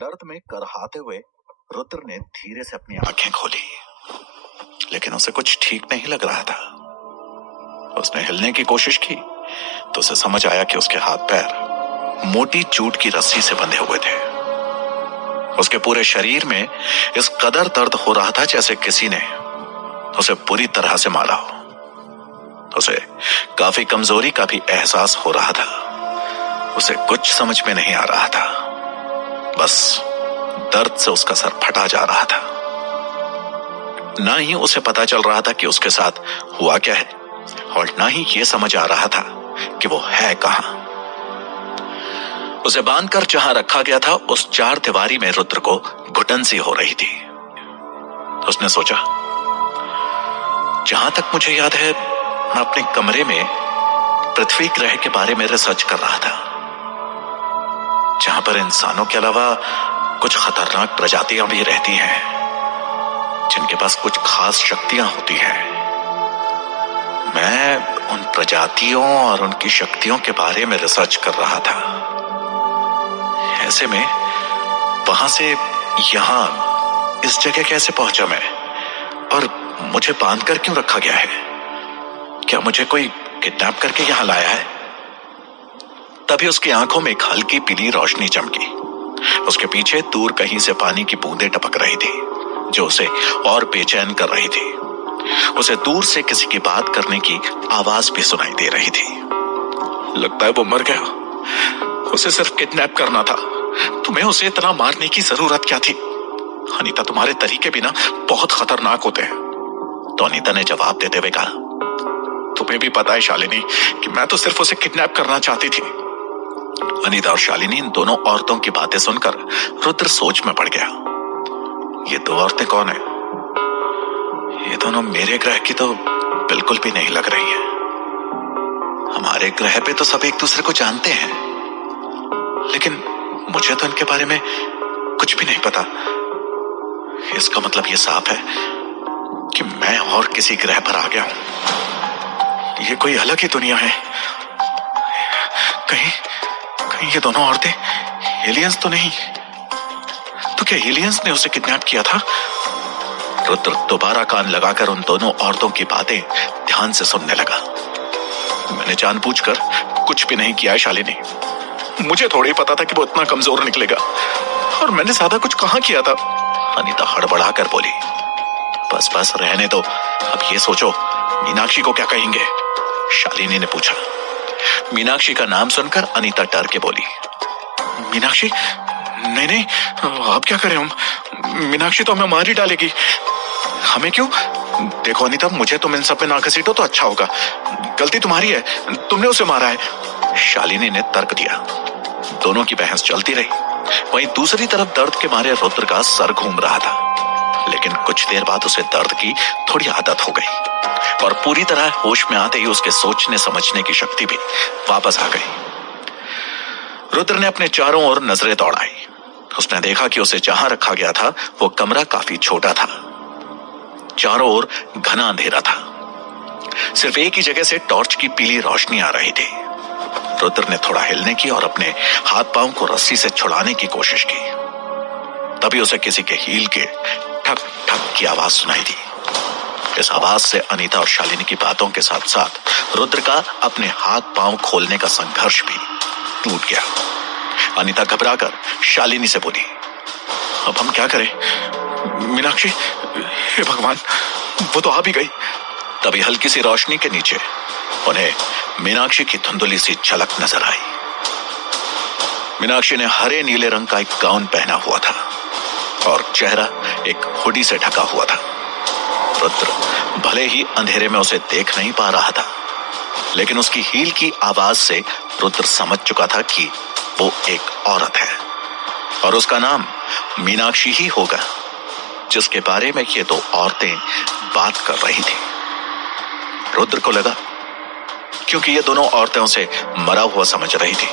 दर्द में करहाते हुए रुद्र ने धीरे से अपनी आंखें खोली, लेकिन उसे कुछ ठीक नहीं लग रहा था। उसने हिलने की कोशिश की तो उसे समझ आया कि उसके हाथ पैर मोटी जूट की रस्सी से बंधे हुए थे। उसके पूरे शरीर में इस कदर दर्द हो रहा था जैसे किसी ने उसे बुरी तरह से मारा हो। उसे काफी कमजोरी का भी एहसास हो रहा था। उसे कुछ समझ में नहीं आ रहा था। बस दर्द से उसका सर फटा जा रहा था। ना ही उसे पता चल रहा था कि उसके साथ हुआ क्या है, और ना ही ये समझ आ रहा था कि वो है कहां। उसे बांधकर जहां रखा गया था उस चार दीवारी में रुद्र को घुटन सी हो रही थी। उसने सोचा, जहां तक मुझे याद है मैं अपने कमरे में पृथ्वी ग्रह के बारे में रिसर्च कर रहा था, जहां पर इंसानों के अलावा कुछ खतरनाक प्रजातियां भी रहती हैं, जिनके पास कुछ खास शक्तियां होती हैं। मैं उन प्रजातियों और उनकी शक्तियों के बारे में रिसर्च कर रहा था। ऐसे में वहां से यहां इस जगह कैसे पहुंचा मैं, और मुझे बांध कर क्यों रखा गया है? क्या मुझे कोई किडनैप करके यहां लाया है? तभी उसकी आंखों में एक हल्की पीली रोशनी चमकी। उसके पीछे दूर कहीं से पानी की बूंदें टपक रही थी, जो उसे और बेचैन कर रही थी। उसे दूर से किसी की बात करने की आवाज भी सुनाई दे रही थी। लगता है वो मर गया। उसे सिर्फ किडनैप करना था। तुम्हें उसे इतना मारने की जरूरत क्या थी? अनीता, तुम्हारे तरीके भी ना बहुत खतरनाक होते हैं। तो अनीता ने जवाब देते हुए कहा, तुम्हें भी पता है शालिनी कि मैं तो सिर्फ उसे किडनैप करना चाहती थी। अनीता और शालिनी इन दोनों औरतों की बातें सुनकर रुद्र सोच में पड़ गया। ये दो औरतें कौन है? ये दोनों मेरे ग्रह की तो बिल्कुल भी नहीं लग रही है। हमारे ग्रह पे तो सब एक दूसरे को जानते हैं, लेकिन मुझे तो इनके बारे में कुछ भी नहीं पता। इसका मतलब ये साफ है कि मैं और किसी ग्रह पर आ गया हूं। ये कोई अलग ही दुनिया है। कहीं ये दोनों औरतें एलियंस तो नहीं? तो क्या एलियंस ने उसे किडनैप किया था? रुद्र दोबारा कान लगाकर उन दोनों औरतों की बातें ध्यान से सुनने लगा। मैंने जानबूझकर कुछ भी नहीं किया है शालिनी। मुझे थोड़ी पता था कि वो इतना कमजोर निकलेगा, और मैंने ज्यादा कुछ कहां किया था। अनीता हड़बड़ाकर बोली, बस बस रहने दो। अब ये सोचो मीनाक्षी को क्या कहेंगे? शालिनी ने पूछा। मीनाक्षी का नाम सुनकर अनीता डर के बोली, मीनाक्षी? नहीं नहीं, अब क्या करें हम? मीनाक्षी तो हमें मार ही डालेगी। हमें क्यों? देखो अनीता, मुझे तुम इन सब में ना घसीटो तो अच्छा होगा। गलती तुम्हारी है, तुमने उसे मारा है। शालिनी ने तर्क दिया। दोनों की बहस चलती रही। वहीं दूसरी तरफ दर्द के मारे रुद्र का सर घूम रहा था, लेकिन कुछ देर बाद उसे दर्द की थोड़ी आदत हो गई, और पूरी तरह होश में आते ही उसके सोचने समझने की शक्ति भी वापस आ गई। रुद्र ने अपने चारों ओर नजरें दौड़ाई। उसने देखा कि उसे जहां रखा गया था वो कमरा काफी छोटा था। चारों ओर घना अंधेरा था। सिर्फ एक ही जगह से टॉर्च की पीली रोशनी आ रही थी। रुद्र ने थोड़ा हिलने की और अपने हाथ पांव को रस्सी से छुड़ाने की कोशिश की। तभी उसे किसी के हील के ठक ठक की आवाज सुनाई दी। इस आवाज से अनीता और शालिनी की बातों के साथ साथ रुद्र का अपने हाथ पांव खोलने का संघर्ष भी टूट गया। अनीता घबराकर शालिनी से बोली, अब हम क्या करें? मीनाक्षी, हे भगवान, वो तो आ भी गई। तभी हल्की सी रोशनी के नीचे उन्हें मीनाक्षी की धुंधली सी झलक नजर आई। मीनाक्षी ने हरे नीले रंग का एक गाउन पहना हुआ था और चेहरा एक हुडी से ढका हुआ था। रुद्र भले ही अंधेरे में उसे देख नहीं पा रहा था, लेकिन उसकी हील की आवाज से रुद्र समझ चुका था कि वो एक औरत है, और उसका नाम मीनाक्षी ही होगा, जिसके बारे में ये दो औरतें बात कर रही थी। रुद्र को लगा क्योंकि ये दोनों औरतें उसे मरा हुआ समझ रही थी,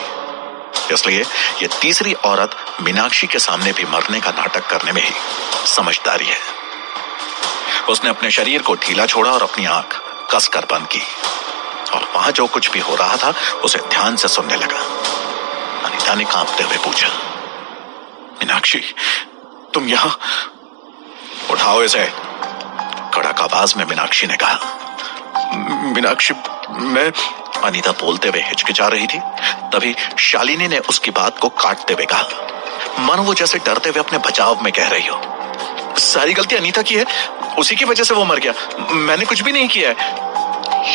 इसलिए ये तीसरी औरत मीनाक्षी के सामने भी मरने का नाटक करने में ही समझदारी है। उसने अपने शरीर को ढीला छोड़ा और अपनी आंख कसकर बंद की, और वहां जो कुछ भी हो रहा था उसे ध्यान से सुनने लगा। अनीता ने कांपते हुए पूछा, मीनाक्षी, तुम यहां? उठाओ इसे, कड़क आवाज में मीनाक्षी ने कहा। मीनाक्षी, मैं... अनीता बोलते हुए हिचकिचा रही थी। तभी शालिनी ने उसकी बात को काटते हुए कहा, मानो वो जैसे डरते हुए अपने बचाव में कह रही हो। सारी गलती अनीता की है, उसी की वजह से वो मर गया, मैंने कुछ भी नहीं किया है।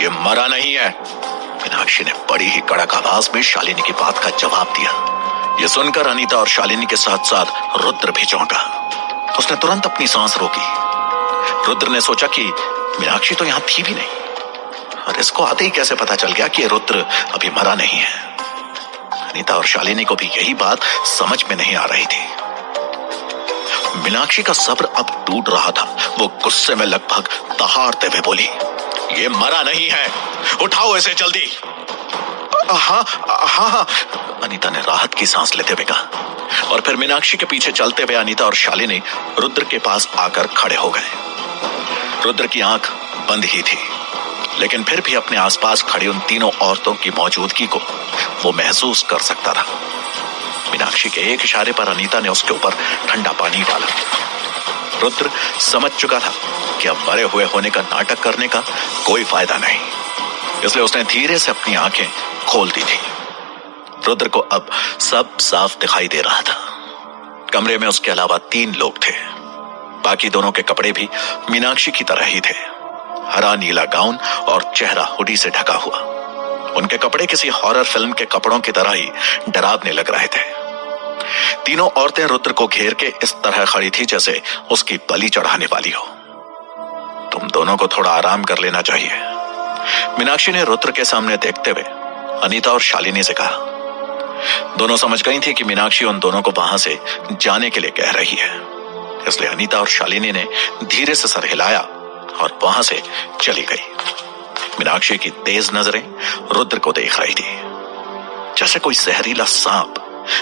ये मरा नहीं है, मीनाक्षी ने बड़ी ही कड़क आवाज में शालिनी की बात का जवाब दिया। ये सुनकर अनीता और शालिनी के साथ साथ रुद्र भी चौंका। उसने तुरंत अपनी सांस रोकी। रुद्र ने सोचा कि मीनाक्षी तो यहां थी भी नहीं, और इसको आते ही कैसे पता चल गया कि रुद्र अभी मरा नहीं है। अनीता और शालिनी को भी यही बात समझ में नहीं आ रही थी। मीनाक्षी का सब्र अब टूट रहा था। वो गुस्से में लगभग दहाड़ते हुए बोली, ये मरा नहीं है, उठाओ इसे जल्दी। हाँ हाँ हाँ, अनीता ने राहत की सांस लेते हुए कहा। और फिर मीनाक्षी के पीछे चलते हुए अनीता और शालिनी रुद्र के पास आकर खड़े हो गए। रुद्र की आंख बंद ही थी, लेकिन फिर भी अपने आसपास खड़ी उन तीनों औरतों की मौजूदगी को वो महसूस कर सकता था। मीनाक्षी के एक इशारे पर अनीता ने उसके ऊपर ठंडा पानी डाला। रुद्र समझ चुका था कि अब मरे हुए होने का नाटक करने का कोई फायदा नहीं, इसलिए उसने धीरे से अपनी आंखें खोल दी थी। रुद्र को अब सब साफ दिखाई दे रहा था। कमरे में उसके अलावा 3 लोग थे। बाकी दोनों के कपड़े भी मीनाक्षी की तरह ही थे, हरा नीला गाउन और चेहरा हुडी से ढका हुआ। उनके कपड़े किसी हॉरर फिल्म के कपड़ों की तरह ही डरावने लग रहे थे। तीनों औरतें रुद्र को घेर के इस तरह खड़ी थी जैसे उसकी बलि चढ़ाने वाली हो। तुम दोनों को थोड़ा आराम कर लेना चाहिए, मीनाक्षी ने रुद्र के सामने देखते हुए अनीता और शालिनी से कहा। दोनों समझ गई थी कि मीनाक्षी उन दोनों को वहां से जाने के लिए कह रही है, इसलिए अनीता और शालिनी ने धीरे से सर हिलाया और वहां से चली गई। मीनाक्षी की तेज नजरें रुद्र को देख रही थी, जैसे कोई जहरीला सांप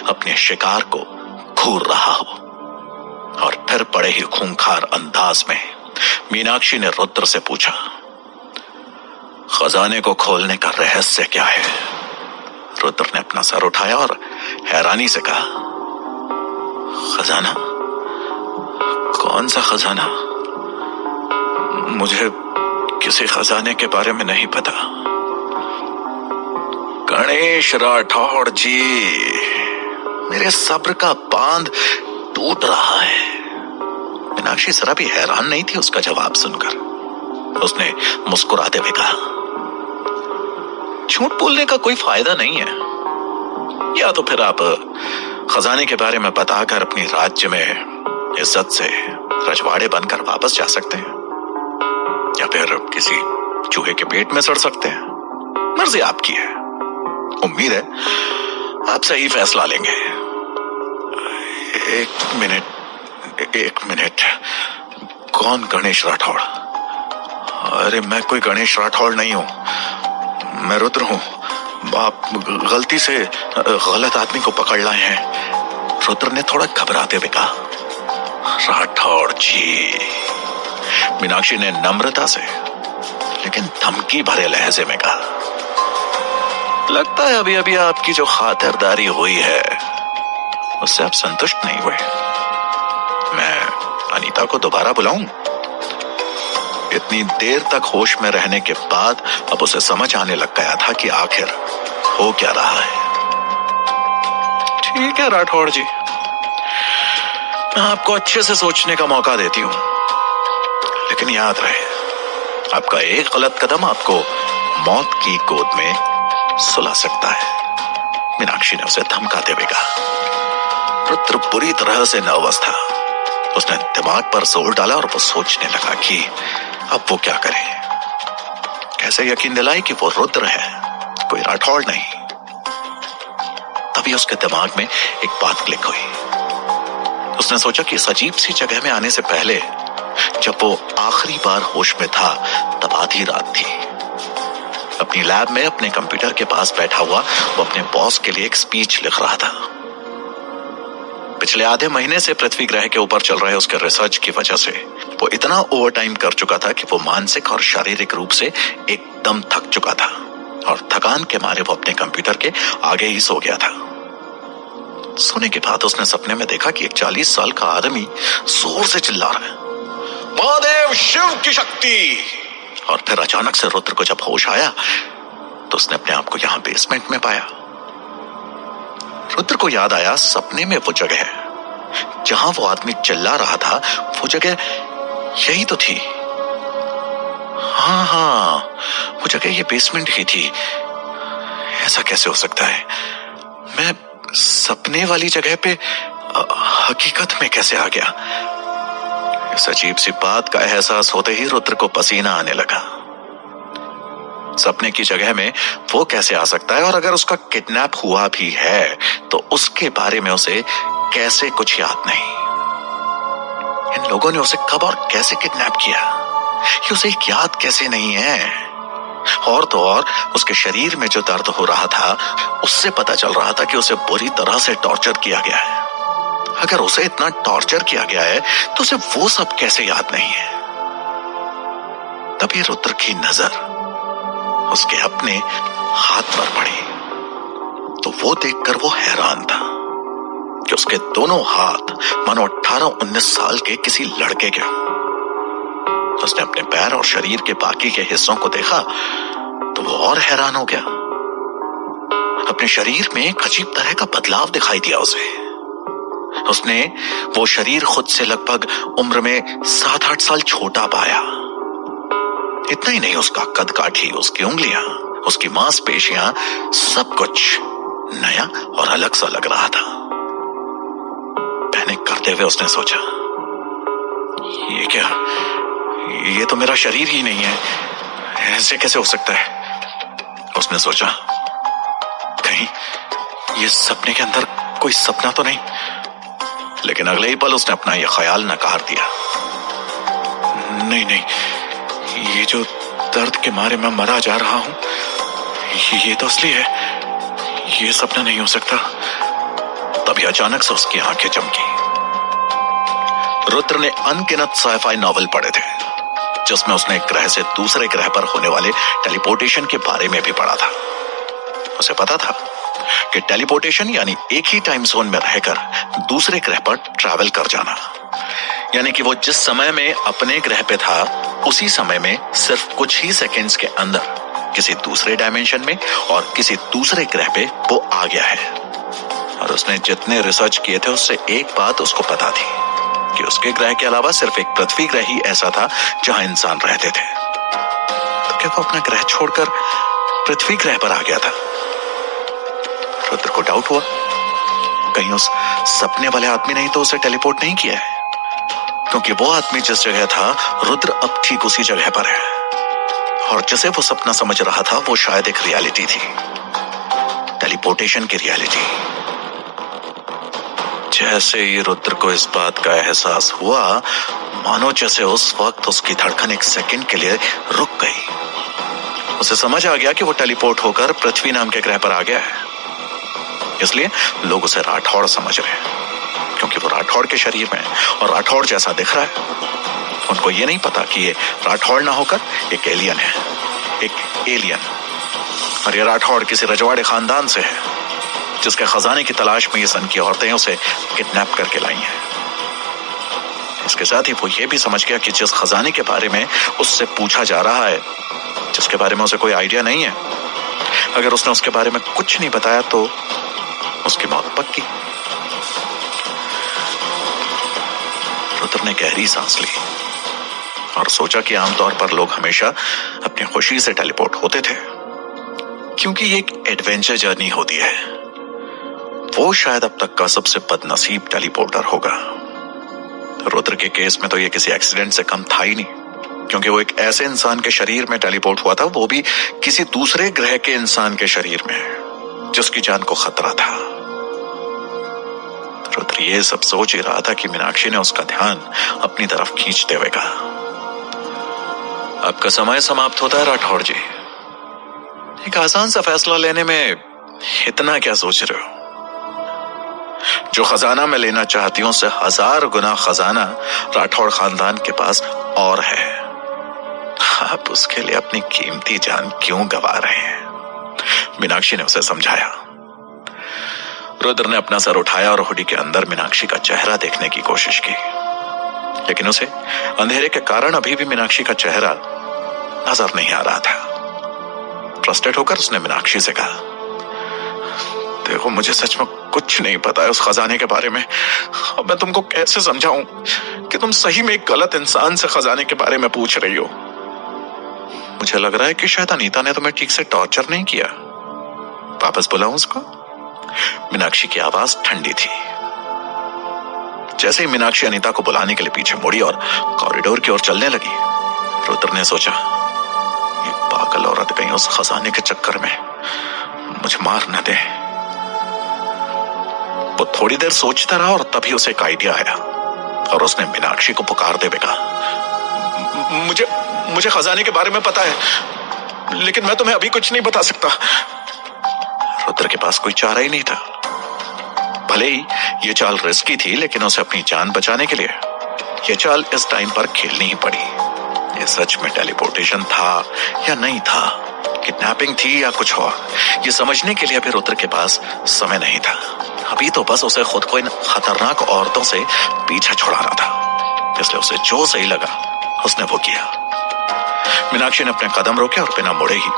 अपने शिकार को घूर रहा हो। और फिर बड़े ही खूंखार अंदाज में मीनाक्षी ने रुद्र से पूछा, खजाने को खोलने का रहस्य क्या है? रुद्र ने अपना सर उठाया और हैरानी से कहा, खजाना? कौन सा खजाना? मुझे किसी खजाने के बारे में नहीं पता। गणेश राठौड़ जी, मेरे सब्र का बांध टूट रहा है। मीनाक्षी जरा भी हैरान नहीं थी उसका जवाब सुनकर। उसने मुस्कुराते हुए कहा, झूठ बोलने का कोई फायदा नहीं है, या तो फिर आप खजाने के बारे में बताकर अपनी राज्य में इज्जत से रजवाड़े बनकर वापस जा सकते हैं, या फिर किसी चूहे के पेट में सड़ सकते हैं। मर्जी आपकी है। उम्मीद है आप सही फैसला लेंगे। एक मिनट, कौन गणेश राठौड़? अरे मैं कोई गणेश राठौड़ नहीं हूं, मैं रुद्र हूं। आप गलती से गलत आदमी को पकड़ लाए हैं, रुद्र ने थोड़ा घबराते हुए कहा। राठौड़ जी, मीनाक्षी ने नम्रता से लेकिन धमकी भरे लहजे में कहा। लगता है अभी अभी आपकी जो खातिरदारी हुई है उससे आप संतुष्ट नहीं हुए। मैं अनीता को दोबारा बुलाऊं? इतनी देर तक होश में रहने के बाद अब उसे समझ आने लग गया था कि आखिर हो क्या रहा है। ठीक है राठौड़ जी, मैं आपको अच्छे से सोचने का मौका देती हूं, लेकिन याद रहे, आपका एक गलत कदम आपको मौत की गोद में सुला सकता है। मीनाक्षी ने उसे धमकाते हुए कहा। रुद्र बुरी तरह से नर्वस था। उसने दिमाग पर जोर डाला और वो सोचने लगा कि अब वो क्या करे, कैसे यकीन दिलाए कि वो रुद्र है, कोई राठौड़ नहीं। तभी उसके दिमाग में एक बात क्लिक हुई। उसने सोचा कि इस अजीब सी जगह में आने से पहले जब वो आखिरी बार होश में था तब आधी रात थी। अपनी लैब में अपने कंप्यूटर के पास बैठा हुआ वो अपने बॉस के लिए एक स्पीच लिख रहा था। पिछले आधे महीने से पृथ्वी ग्रह के ऊपर चल रहे उसके रिसर्च की वजह से वो इतना ओवरटाइम कर चुका था कि वो मानसिक और शारीरिक रूप से एकदम थक चुका था और थकान के मारे वो अपने कंप्यूटर के आगे ही सो गया था। सोने के बाद उसने सपने में देखा कि एक 40 साल का आदमी जोर से चिल्ला रहा है, महादेव शिव की शक्ति। और फिर अचानक से रुद्र को जब होश आया तो उसने अपने आप को यहां बेसमेंट में पाया। रुद्र को याद आया सपने में वो जगह जहां वो आदमी चिल्ला रहा था, वो जगह यही तो थी। हाँ, वो जगह ये बेसमेंट ही थी। ऐसा कैसे हो सकता है? मैं सपने वाली जगह पे हकीकत में कैसे आ गया? इस अजीब सी बात का एहसास होते ही रुद्र को पसीना आने लगा। सपने की जगह में वो कैसे आ सकता है, और अगर उसका किडनैप हुआ भी है तो उसके बारे में उसे कैसे कुछ याद नहीं। इन लोगों ने उसे कब और कैसे किडनैप किया, ये उसे याद कैसे नहीं है। और तो और उसके शरीर में जो दर्द हो रहा था उससे पता चल रहा था कि उसे बुरी तरह से टॉर्चर किया गया है। अगर उसे इतना टॉर्चर किया गया है तो उसे वो सब कैसे याद नहीं है। तभी रुद्र की नजर उसके अपने हाथ पर पड़ी तो वो देखकर वो हैरान था कि उसके दोनों हाथ मानो 18-19 साल के किसी लड़के के। उसने अपने पैर और शरीर के बाकी के हिस्सों को देखा तो वो और हैरान हो गया। अपने शरीर में एक अजीब तरह का बदलाव दिखाई दिया उसे। उसने वो शरीर खुद से लगभग उम्र में 7-8 साल छोटा पाया। इतना ही नहीं, उसका कद काठी, उसकी उंगलियां, उसकी मांसपेशियां, सब कुछ नया और अलग सा लग रहा था। पैनिक करते हुए उसने सोचा, ये क्या? ये तो मेरा शरीर ही नहीं है, ऐसे कैसे हो सकता है? उसने सोचा, कहीं ये सपने के अंदर कोई सपना तो नहीं। लेकिन अगले ही पल उसने अपना यह ख्याल नकार दिया। नहीं, ये जो दर्द के मारे मैं मरा जा रहा हूं, ये तो असली है, ये सपना नहीं हो सकता। तभी अचानक से उसकी आंखें चमकी। रुद्र ने अनगिनत साइफाई नॉवल पढ़े थे जिसमें उसने एक ग्रह से दूसरे ग्रह पर होने वाले टेलीपोर्टेशन के बारे में भी पढ़ा था। उसे पता था कि टेलीपोर्टेशन यानी एक ही टाइम जोन में रहकर दूसरे ग्रह पर ट्रैवल कर जाना, यानी कि वो जिस समय में अपने ग्रह पे था उसी समय में सिर्फ कुछ ही सेकंड्स के अंदर किसी दूसरे डायमेंशन में और किसी दूसरे ग्रह पे वो आ गया है। और उसने जितने रिसर्च किए थे उससे एक बात उसको पता थी कि उसके ग्रह के अलावा सिर्फ एक पृथ्वी ग्रह ही ऐसा था जहां इंसान रहते थे। तो क्या वो अपना ग्रह छोड़कर पृथ्वी ग्रह पर आ गया था? रुद्र को डाउट हुआ, कहीं उस सपने वाले आदमी ने तो उसे टेलीपोर्ट नहीं किया है, क्योंकि वो आदमी जिस जगह था रुद्र अब ठीक उसी जगह पर है। और जिसे वो सपना समझ रहा था वो शायद एक रियलिटी थी, टेलीपोर्टेशन की रियलिटी। जैसे ही रुद्र को इस बात का एहसास हुआ, मानो जैसे उस वक्त उसकी धड़कन एक सेकंड के लिए रुक गई। उसे समझ आ गया कि वो टेलीपोर्ट होकर पृथ्वी नाम के ग्रह पर आ गया है। इसलिए लोग उसे राठौड़ समझ रहे हैं, क्योंकि वो राठौड़ के शरीर में और राठौड़ जैसा दिख रहा है। उनको ये नहीं पता कि ये राठौड़ ना होकर एक एलियन है, एक एलियन। और ये राठौड़ किसी रजवाड़े खानदान से है जिसके खजाने की तलाश में ये सन की औरतें उसे किडनैप करके लाई हैं। इसके साथ ही वो ये भी समझ गया कि जिस खजाने के बारे में उससे पूछा जा रहा है, जिसके बारे में उसे कोई आइडिया नहीं है, अगर उसने उसके बारे में कुछ नहीं बताया तो उसकी मौत पक्की। रुद्र ने गहरी सांस ली और सोचा कि आमतौर पर लोग हमेशा अपनी खुशी से टेलीपोर्ट होते थे, क्योंकि ये एक एडवेंचर जर्नी होती है। वो शायद अब तक का सबसे बदनसीब टेलीपोर्टर होगा। रुद्र के केस में तो ये किसी एक्सीडेंट से कम था ही नहीं, क्योंकि वो एक ऐसे इंसान के शरीर में टेलीपोर्ट हुआ था, वो भी किसी दूसरे ग्रह के इंसान के शरीर में, जिसकी जान को खतरा था। रुद्र ये सब सोच ही रहा था कि मीनाक्षी ने उसका ध्यान अपनी तरफ खींचते हुए कहा, आपका समय समाप्त होता है राठौड़ जी। एक आसान सा फैसला लेने में इतना क्या सोच रहे हो? जो खजाना मैं लेना चाहती हूं उससे 1000 गुना खजाना राठौड़ खानदान के पास और है। आप उसके लिए अपनी कीमती जान क्यों गवा रहे हैं? मीनाक्षी ने उसे समझाया। रुद्र ने अपना सर उठाया और हुडी के अंदर मीनाक्षी का चेहरा देखने की कोशिश की, लेकिन उसे अंधेरे के कारण अभी भी मीनाक्षी का चेहरा नजर नहीं आ रहा था। फ्रस्ट्रेट होकर उसने मीनाक्षी से कहा, देखो मुझे सच में कुछ नहीं पता है उस खजाने के बारे में। अब मैं तुमको कैसे समझाऊं कि तुम सही में एक गलत इंसान से खजाने के बारे में पूछ रही हो। मुझे लग रहा है कि शायद अनीता ने तुम्हें ठीक से टॉर्चर नहीं किया। वापस बुलाऊं उसको? मीनाक्षी की आवाज ठंडी थी। जैसे ही मीनाक्षी अनीता को बुलाने के लिए पीछे मुड़ी और कॉरिडोर की ओर चलने लगी, रुद्र ने सोचा, ये पागल औरत कहीं उस खजाने के चक्कर में मुझे मार न दे। वो थोड़ी देर सोचता रहा और तभी उसे एक आइडिया आया और उसने मीनाक्षी को पुकारते हुए कहा, मुझे खजाने के बारे में पता है, लेकिन मैं तुम्हें अभी कुछ नहीं बता सकता। रुद्र के पास कोई चारा ही नहीं था। भले ही ये चाल रिस्की थी, लेकिन उसे अपनी जान बचाने के लिए ये चाल इस टाइम पर खेलनी ही पड़ी। ये सच में टेलीपोर्टेशन था या नहीं था, किडनैपिंग थी या कुछ और, ये समझने के लिए अभी रुद्र के पास समय नहीं था। अभी तो बस उसे खुद को इन खतरनाक औरतों से पीछा छुड़ाना था, इसलिए उसे जो सही लगा उसने वो किया। मीनाक्षी ने अपने कदम रोके और बिना मुड़े ही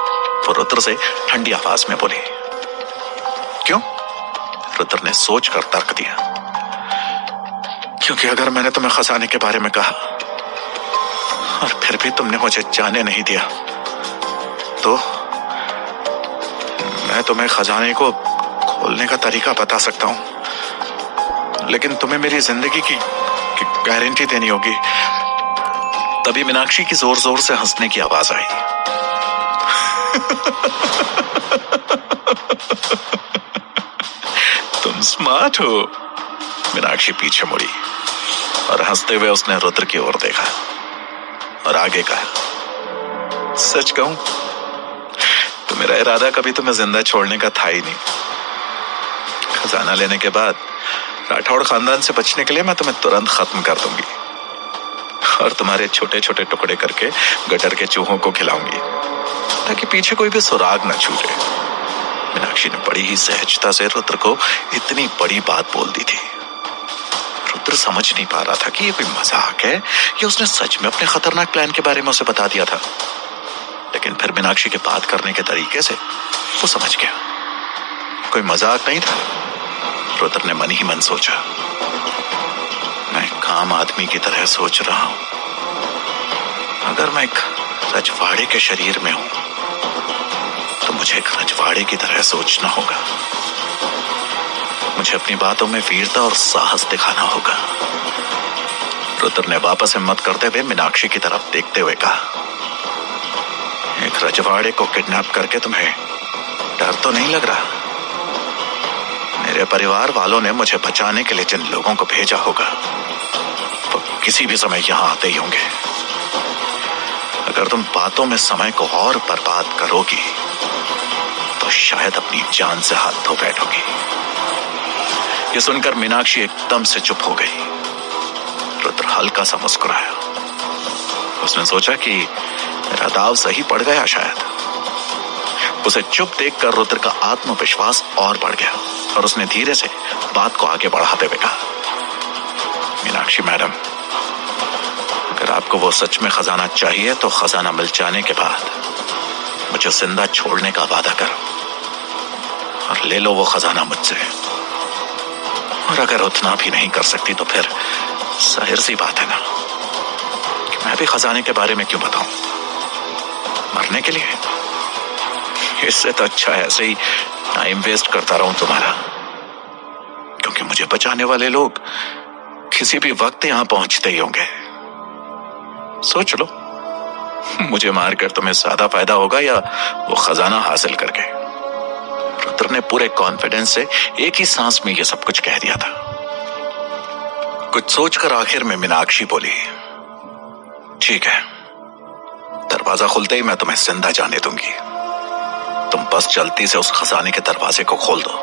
वो रुद्र से ठंडी आवाज में बोली, क्यों? रुद्र ने सोचकर तर्क दिया, क्योंकि अगर मैंने तुम्हें खजाने के बारे में कहा और फिर भी तुमने मुझे जाने नहीं दिया, तो मैं तुम्हें खजाने को खोलने का तरीका बता सकता हूं, लेकिन तुम्हें मेरी जिंदगी की गारंटी देनी होगी। तभी मीनाक्षी की जोर जोर से हंसने की आवाज आई। तुम स्मार्ट हो। मीनाक्षी पीछे मुड़ी और हंसते हुए उसने रुद्र की ओर देखा और आगे कहा, सच कहूं तो मेरा इरादा कभी तुम्हें जिंदा छोड़ने का था ही नहीं। खजाना लेने के बाद राठौड़ खानदान से बचने के लिए मैं तुम्हें तुरंत खत्म कर दूंगी और तुम्हारे छोटे छोटे टुकड़े करके गटर के चूहों को खिलाऊंगी, ताकि पीछे कोई भी सुराग न छूटे। मीनाक्षी ने बड़ी ही सहजता से रुद्र को इतनी बड़ी बात बोल दी थी। रुद्र समझ नहीं पा रहा था कि ये कोई मजाक है या उसने सच में अपने खतरनाक प्लान के बारे में उसे बता दिया था, लेकिन फिर मीनाक्षी के बात करने के तरीके से वो समझ गया कोई मजाक नहीं था। रुद्र ने मन ही मन सोचा, मैं एक आम आदमी की तरह सोच रहा हूं। अगर मैं एक रजवाड़े के शरीर में हूं तो मुझे एक रजवाड़े की तरह सोचना होगा। मुझे अपनी बातों में वीरता और साहस दिखाना होगा। रुद्र ने वापस हिम्मत करते हुए मीनाक्षी की तरफ देखते हुए कहा, एक रजवाड़े को किडनैप करके तुम्हें डर तो नहीं लग रहा? मेरे परिवार वालों ने मुझे बचाने के लिए जिन लोगों को भेजा होगा वो किसी भी समय यहां आते ही होंगे। अगर तुम बातों में समय को और बर्बाद करोगी तो शायद अपनी जान से हाथ धो बैठोगी। ये सुनकर मीनाक्षी एकदम से चुप हो गई। रुद्र हल्का सा मुस्कुराया। उसने सोचा कि मेरा दाव सही पड़ गया शायद। उसे चुप देखकर रुद्र का आत्मविश्वास और बढ़ गया और उसने धीरे से बात को आगे बढ़ाते हुए कहा, मीनाक्षी मैडम, अगर आपको वो सच में खजाना चाहिए तो खजाना मिल जाने के बाद मुझे जिंदा छोड़ने का वादा करो और ले लो वो खजाना मुझसे। और अगर उतना भी नहीं कर सकती तो फिर जाहिर सी बात है ना कि मैं भी खजाने के बारे में क्यों बताऊं? मरने के लिए? इससे तो अच्छा है ऐसे ही टाइम वेस्ट करता रहूं तुम्हारा, क्योंकि मुझे बचाने वाले लोग किसी भी वक्त यहां पहुंचते ही होंगे। सोच लो, मुझे मारकर तुम्हें ज्यादा फायदा होगा या वो खजाना हासिल करके? रुद्र ने पूरे कॉन्फिडेंस से एक ही सांस में ये सब कुछ कह दिया था। कुछ सोचकर आखिर में मीनाक्षी बोली, ठीक है, दरवाजा खुलते ही मैं तुम्हें जिंदा जाने दूंगी। तुम बस जल्दी से उस खजाने के दरवाजे को खोल दो।